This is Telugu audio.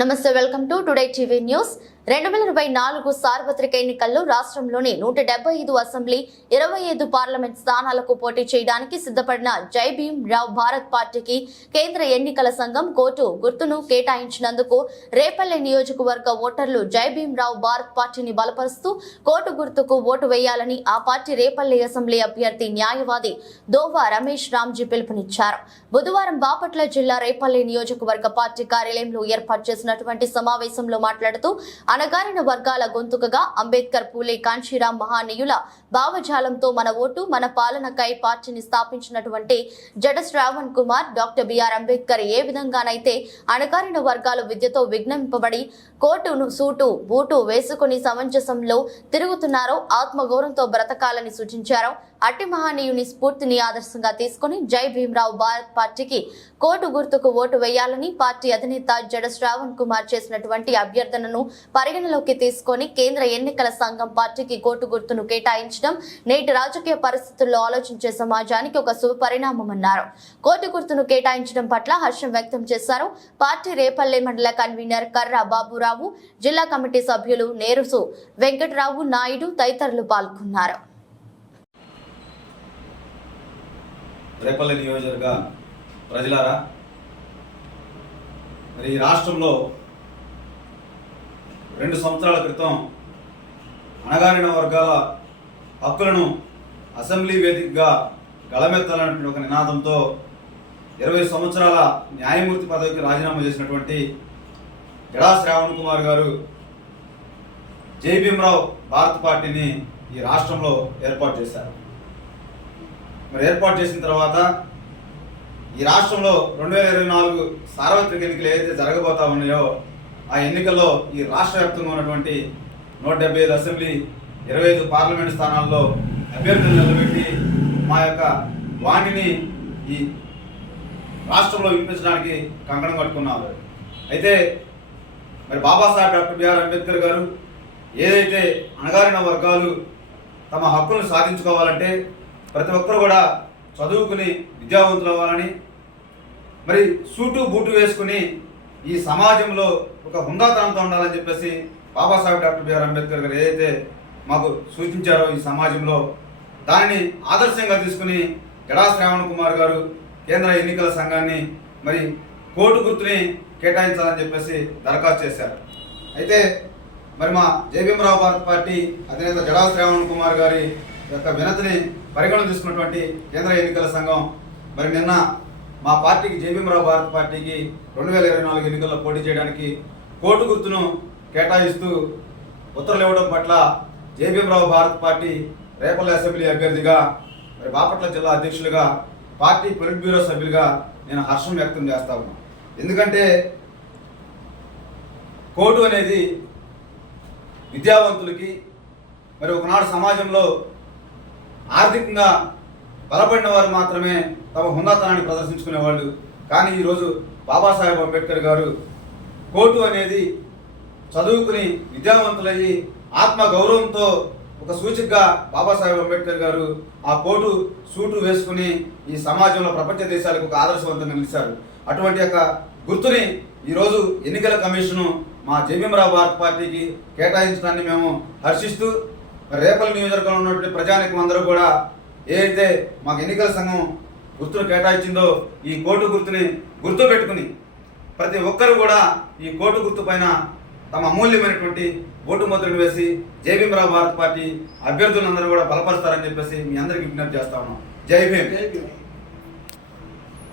నమస్తే, welcome to today TV news. 2024 సార్వత్రిక ఎన్నికల్లో రాష్ట్రంలోని 175 అసెంబ్లీ, 25 పార్లమెంట్ స్థానాలకు పోటీ చేయడానికి సిద్ధపడిన జై భీమ్ రావ్ భారత్ పార్టీకి కేంద్ర ఎన్నికల సంఘం కోర్టు గుర్తును కేటాయించినందుకు రేపల్లె నియోజకవర్గ ఓటర్లు జై భీమ్ రావ్ భారత్ పార్టీని బలపరుస్తూ కోర్టు గుర్తుకు ఓటు వేయాలని ఆ పార్టీ రేపల్లె అసెంబ్లీ అభ్యర్థి న్యాయవాది దోవా రమేష్ రామ్జీ పిలుపునిచ్చారు. బుధవారం బాపట్ల జిల్లా రేపల్లె నియోజకవర్గ పార్టీ కార్యాలయంలో ఏర్పాటు చేసినటువంటి సమావేశంలో మాట్లాడుతూ అణగారిన వర్గాల గొంతుకగా అంబేద్కర్, పూలే, కాంశీరాం మహానీయుల భావజాలంతో మన ఓటు మన పాలనకై పార్టీని స్థాపించినటువంటి జడ శ్రావణ్ కుమార్, డాక్టర్ బిఆర్ అంబేద్కర్ ఏ విధంగానైతే అణగారిన వర్గాలు విద్యతో విజ్ఞాపింపబడి కోటును సూటు బూటు వేసుకుని సమంజసంలో తిరుగుతున్నారో ఆత్మగౌరవంతో బ్రతకాలని సూచించారు. అట్టి మహానీయుని స్ఫూర్తిని ఆదర్శంగా తీసుకుని జై భీమ్రావ్ భారత్ పార్టీకి కోటు గుర్తుకు ఓటు వేయాలని పార్టీ అధినేత జడ శ్రావణ్ కుమార్ చేసినటువంటి అభ్యర్థనను పరిగణలోకి తీసుకొని కేంద్ర ఎన్నికల సంఘం పార్టీకి కోటు గుర్తును కేటాయించడం నేటి రాజకీయ పరిస్థితుల్లో ఆలోచించే సమాజానికి ఒక శుభ పరిణామమన్నారు. కోటు గుర్తును కేటాయించడం పట్ల హర్షం వ్యక్తం చేశారు. పార్టీ రేపల్లె మండల కన్వీనర్ కర్ర బాబురావు, జిల్లా కమిటీ సభ్యులు నేరుసు వెంకటరావు నాయుడు తదితరులు పాల్గొన్నారు. రేపల్లె నియోజకవర్గ ప్రజలారా, మరి ఈ రాష్ట్రంలో 2 సంవత్సరాల క్రితం అణగారిన వర్గాల హక్కులను అసెంబ్లీ వేదికగా గళమెత్తాలన్నటువంటి ఒక నినాదంతో 20 సంవత్సరాల న్యాయమూర్తి పదవికి రాజీనామా చేసినటువంటి జడా శ్రావణ్ కుమార్ గారు జై భీమ్రావ్ భారత్ పార్టీని ఈ రాష్ట్రంలో ఏర్పాటు చేశారు. మరి ఏర్పాటు చేసిన తర్వాత ఈ రాష్ట్రంలో 2024 సార్వత్రిక ఎన్నికలు ఏదైతే జరగబోతా ఉన్నాయో ఆ ఎన్నికల్లో ఈ రాష్ట్ర వ్యాప్తంగా ఉన్నటువంటి 175 అసెంబ్లీ, 25 పార్లమెంట్ స్థానాల్లో అభ్యర్థులు నిలబెట్టి మా యొక్క వాణిని ఈ రాష్ట్రంలో వినిపించడానికి కంకణం కట్టుకున్నారు. అయితే మరి బాబాసాహెబ్ డాక్టర్ బిఆర్ అంబేద్కర్ గారు ఏదైతే అణగారిన వర్గాలు తమ హక్కులను సాధించుకోవాలంటే ప్రతి ఒక్కరు కూడా చదువుకుని విద్యావంతులు అవ్వాలని, మరి సూటు బూటు వేసుకుని ఈ సమాజంలో ఒక హుందాతనంతో ఉండాలని చెప్పేసి బాబాసాహెబ్ డాక్టర్ బిఆర్ అంబేద్కర్ గారు ఏదైతే మాకు సూచించారో ఈ సమాజంలో దానిని ఆదర్శంగా తీసుకుని జడా శ్రావణ్ కుమార్ గారు కేంద్ర ఎన్నికల సంఘాన్ని మరి కోటు గుర్తుని కేటాయించాలని చెప్పేసి దరఖాస్తు చేశారు. అయితే మరి మా జై భీమ్రావ్ భారత్ పార్టీ అధినేత జడా శ్రావణ్ కుమార్ గారి యొక్క వినతిని పరిగణన తీసుకున్నటువంటి కేంద్ర ఎన్నికల సంఘం మరి నిన్న మా పార్టీకి జై భీమ్రావ్ భారత్ పార్టీకి 2024 ఎన్నికల్లో పోటీ చేయడానికి కోటు గుర్తును కేటాయిస్తూ ఉత్తర్వులు ఇవ్వడం పట్ల జై భీమ్రావ్ భారత్ పార్టీ రేపల్లె అసెంబ్లీ అభ్యర్థిగా, మరి బాపట్ల జిల్లా అధ్యక్షులుగా, పార్టీ పొలిట్ బ్యూరో సభ్యులుగా నేను హర్షం వ్యక్తం చేస్తా ఉన్నాను. ఎందుకంటే కోటు అనేది విద్యావంతులకి, మరి ఒకనాడు సమాజంలో ఆర్థికంగా బలపడిన వారు మాత్రమే తమ హుందాతనాన్ని ప్రదర్శించుకునేవాళ్ళు. కానీ ఈరోజు బాబాసాహెబ్ అంబేద్కర్ గారు కోటు అనేది చదువుకుని విద్యావంతులయ్యి ఆత్మ గౌరవంతో ఒక సూచికగా బాబాసాహెబ్ అంబేద్కర్ గారు ఆ కోటు సూటు వేసుకుని ఈ సమాజంలో ప్రపంచ దేశాలకు ఒక ఆదర్శవంతంగా నిలిచారు. అటువంటి యొక్క గుర్తుని ఈరోజు ఎన్నికల కమిషను మా జై భీమ్రావ్ భారత్ పార్టీకి కేటాయించడాన్ని మేము హర్షిస్తూ, రేపల్లె నియోజకవర్గంలో ఉన్నటువంటి ప్రజానికం అందరూ కూడా ఏదైతే మాకు ఎన్నికల సంఘం గుర్తును కేటాయించిందో ఈ కోటు గుర్తుని గుర్తు పెట్టుకుని ప్రతి ఒక్కరు కూడా ఈ కోటు గుర్తు పైన తమ అమూల్యమైనటువంటి ఓటు ముద్రను వేసి జై భీమ్రావ్ భారత్ పార్టీ అభ్యర్థులందరూ కూడా బలపరుస్తారని చెప్పేసి మీ అందరికీ విజ్ఞప్తి చేస్తా ఉన్నాం. జై భీమ్.